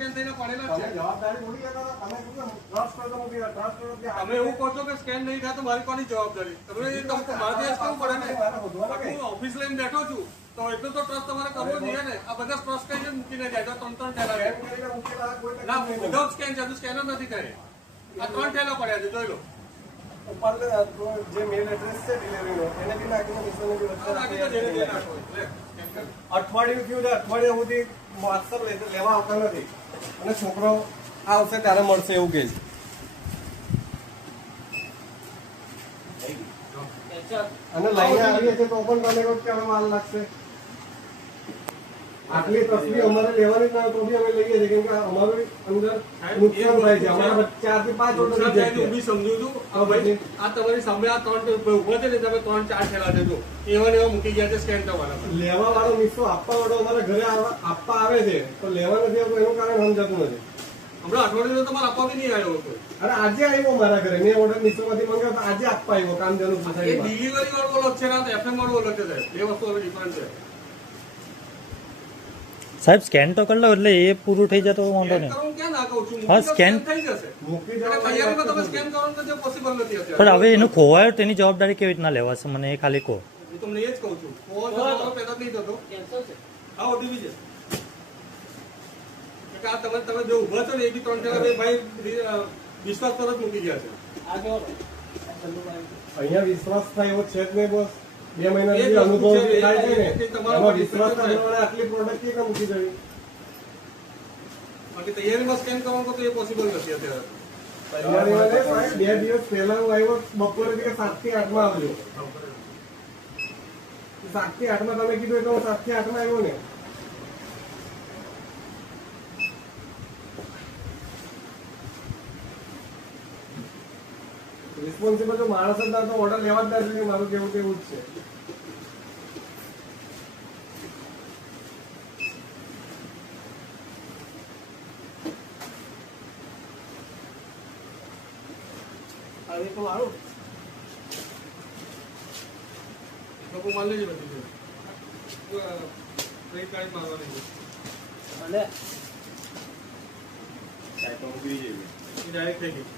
Scan થઈને પડેલા છે. જવાબદારી ભૂલી ગયા હતા. તમે શું ટ્રસ્ટ કરો તો મૂકી ટ્રસ્ટ કરો કે તમે એવું કહો છો કે સ્કેન નહીં થાય તો મારી કોની જવાબદારી? તમે મારે જ કેવું પડે ને. હું ઓફિસ લઈને બેઠો છું તો એટલું તો ટ્રસ્ટ તમારે કરવો જોઈએ ને. આ બધા ટ્રસ્ટ કઈ મૂકીને જાય તો 3 ઠેલા છે. ના વિધાઉટ સ્કેન છે, સ્કેન જ નથી કરે. આ 3 ઠેલા પડ્યા છે, જોઈ લો. ઉપર જે મેલ એડ્રેસ છે ડિલિવરીનો એને બી નાખીને મિશનને બી અઠવાડિયું થયું છે. અઠવાડિયા સુધી માસ્ટર લેવા આવતા નથી અને છોકરો આવશે ત્યારે મળશે એવું કે છે. અને લઈને આવીએ છીએ તો પણ તમે રોજ કે માલ લાગશે. આટલી તસવીર અમારે લેવાની જ ના તો બી અમે લઈએ છીએ કેમ કે અમારું અંદર નુકસાન થાય છે. અમારા 4 થી 5 ઓર્ડર હું બી સમજુ છું. આ તમારી સામે આ 3 ઉભા છે ને, તમે 3-4 ઠેલા છે જો એવા ને એવા મૂકી ગયા છે સ્કેન કરવાના. લેવા વાળો મિસ્સો આપવા વાળો અમારા ઘરે આપવા આવે છે તો લેવા નથી આવતો એનું કારણ સમજાતું નથી. હમણાં અઠવાડિયું તમારે આપવા બી નહીં આવ્યો હતો. અરે આજે આવ્યો મારા ઘરે. મેં ઓર્ડર મિસ્સો માંથી મંગાવ્યો આજે આપવા આવ્યો કામધેનુ એ સોસાયટી. ડિલિવરી વાળો અલગ છે ને એફએમ વાળો અલગ છે સાહેબ. બે વસ્તુ હવે ડિફરન્ટ છે. સાહેબ સ્કેન તો કરી લો એટલે એ પૂરું થઈ જતો વાંધો નહીં. ક્યાં ના કહું છું, હા, સ્કેન થઈ જશે. મૂકી તૈયારીમાં તમે સ્કેન કરો તો જે પોસિબલ નથી અત્યારે. પણ હવે એનું ખોવાયો તેની જવાબદારી કેવી રીતના લેવાશે મને એ ખાલી કહો. હું તમને એ જ કહું છું. પેદા નહીં થતો. હા ઓટીપી છે. આ તમે જો ઉભા છો ને એ બી 3 ઠેલા ભાઈ વિશ્વાસ પર જ મૂકી ગયા છે. અહીંયા વિશ્વાસ થાય એવો છે જ નહીં બોસ. 2 મહિનાથી અનુભવ થાય છે ને એમાં વિશ્વાસ કરવાને આટલી પ્રોડક્ટ કેમ મૂકી દેવી? બાકી તૈયારીમાં સ્કેન કરવાનું તો એ પોસિબલ નથી અત્યારે. તૈયારીમાં નહીં સાહેબ. 2 દિવસ પહેલા હું આવ્યો બપોરે 7 થી 8 માં આવ્યો. 7 થી 8 માં તમે કીધું એટલે હું 7 થી 8 માં આવ્યો ને. રિસ્પોન્સિબલ તો માણસ જ ના તો ઓર્ડર લેવા જ ના જોઈએ. મારું કેવું તેવું જ છે. તો મારું લોકો માલ લેજે બધી ક્રેડિટ કાર્ડ મારવાની અને ડાયરેક્ટ થઈ ગઈ.